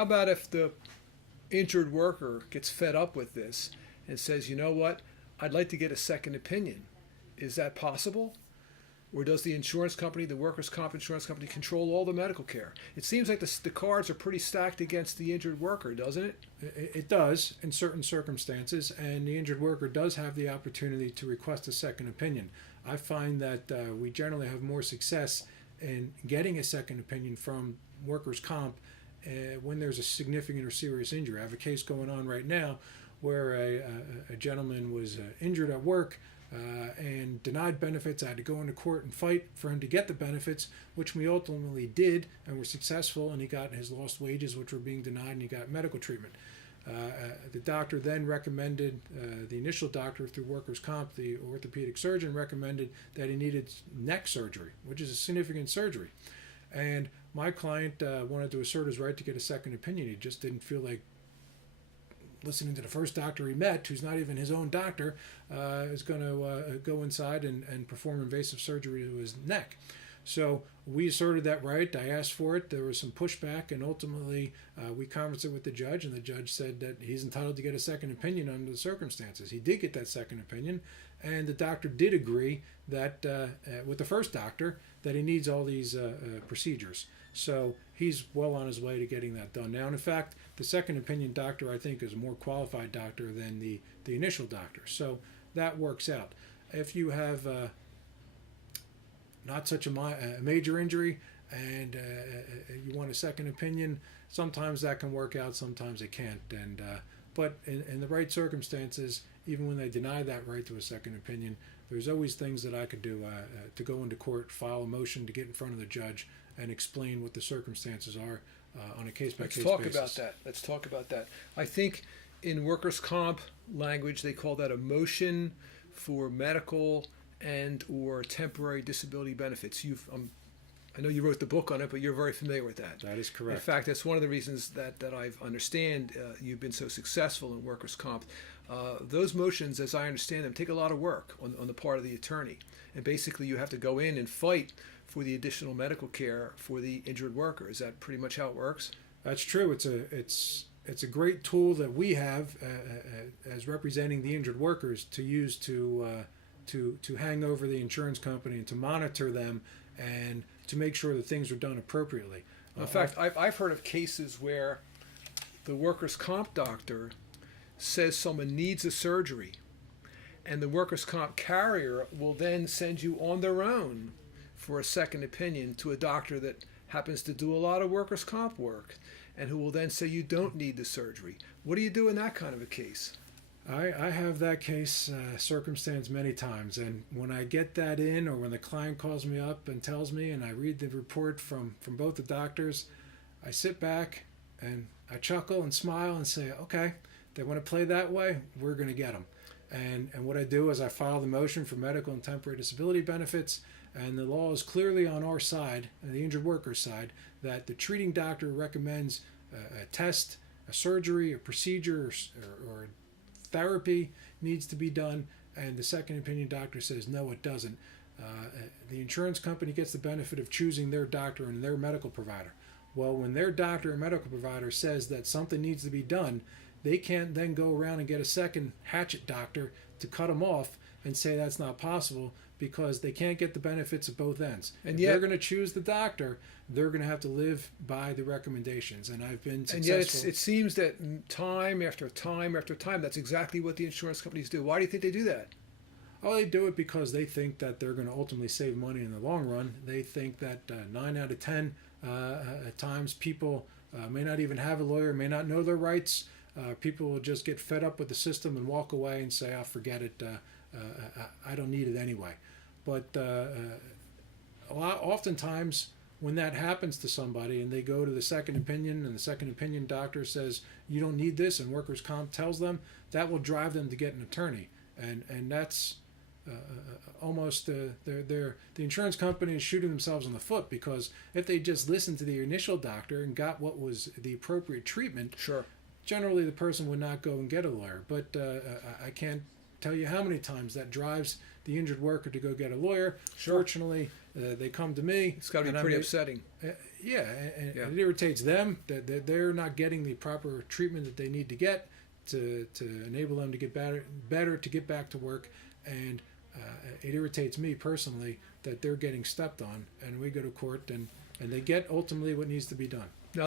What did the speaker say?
How about if the injured worker gets fed up with this and says, you know what, I'd like to get a second opinion? Is that possible? Or does the insurance company, the workers' comp insurance company, control all the medical care? It seems like the cards are pretty stacked against the injured worker, doesn't it? It does in certain circumstances, and the injured worker does have the opportunity to request a second opinion. I find that we generally have more success in getting a second opinion from workers' comp when there's a significant or serious injury. I have a case going on right now where a gentleman was injured at work and denied benefits. I had to go into court and fight for him to get the benefits, which we ultimately did and were successful, and he got his lost wages, which were being denied, and he got medical treatment. The doctor then recommended, the initial doctor through workers' comp, the orthopedic surgeon recommended that he needed neck surgery, which is a significant surgery. And my client wanted to assert his right to get a second opinion. He just didn't feel like listening to the first doctor he met, who's not even his own doctor, is going to go inside and perform invasive surgery to his neck. So we asserted that right. I asked for it. There was some pushback, and ultimately we conversed with the judge, and the judge said that he's entitled to get a second opinion under the circumstances. He did get that second opinion, and the doctor did agree that with the first doctor that he needs all these procedures. So he's well on his way to getting that done now. And in fact, the second opinion doctor, I think, is a more qualified doctor than the initial doctor. So that works out. If you have not such a major injury and you want a second opinion, sometimes that can work out, sometimes it can't. And but in the right circumstances, even when they deny that right to a second opinion, there's always things that I could do to go into court, file a motion to get in front of the judge and explain what the circumstances are on a case-by-case basis. Let's talk about that. I think in workers' comp language, they call that a motion for medical and or temporary disability benefits. I know you wrote the book on it, but you're very familiar with that. That is correct. In fact, that's one of the reasons that I understand you've been so successful in workers' comp. Those motions, as I understand them, take a lot of work on the part of the attorney. And basically you have to go in and fight for the additional medical care for the injured worker. Is that pretty much how it works? That's true. It's a great tool that we have as representing the injured workers to use to hang over the insurance company and to monitor them and to make sure that things are done appropriately. In fact, I've heard of cases where the workers' comp doctor says someone needs a surgery, and the workers' comp carrier will then send you on their own for a second opinion to a doctor that happens to do a lot of workers' comp work, and who will then say you don't need the surgery. What do you do in that kind of a case? I have that case circumstance many times, and when I get that in, or when the client calls me up and tells me, and I read the report from both the doctors, I sit back and I chuckle and smile and say, okay, they want to play that way, we're going to get them. And what I do is I file the motion for medical and temporary disability benefits, and the law is clearly on our side, the injured worker's side, that the treating doctor recommends a test, a surgery, a procedure, or therapy needs to be done, and the second opinion doctor says no, it doesn't. The insurance company gets the benefit of choosing their doctor and their medical provider. Well, when their doctor or medical provider says that something needs to be done, they can't then go around and get a second hatchet doctor to cut them off and say that's not possible, because they can't get the benefits at both ends. And if they're going to choose the doctor, they're going to have to live by the recommendations. And I've been successful. And yet it seems that time after time after time, that's exactly what the insurance companies do. Why do you think they do that? Oh, they do it because they think that they're going to ultimately save money in the long run. They think that 9 out of 10 at times people may not even have a lawyer, may not know their rights. People will just get fed up with the system and walk away and say, "I'll forget it. I don't need it anyway." But oftentimes when that happens to somebody and they go to the second opinion and the second opinion doctor says you don't need this, and workers' comp tells them, that will drive them to get an attorney. And that's almost the insurance company is shooting themselves in the foot, because if they just listened to the initial doctor and got what was the appropriate treatment, sure, generally the person would not go and get a lawyer. But I can't tell you how many times that drives the injured worker to go get a lawyer. Sure. Fortunately, they come to me. It's got to be pretty upsetting. Yeah, and it irritates them that they're not getting the proper treatment that they need to get to enable them to get better to get back to work, and it irritates me personally that they're getting stepped on, and we go to court and they get ultimately what needs to be done.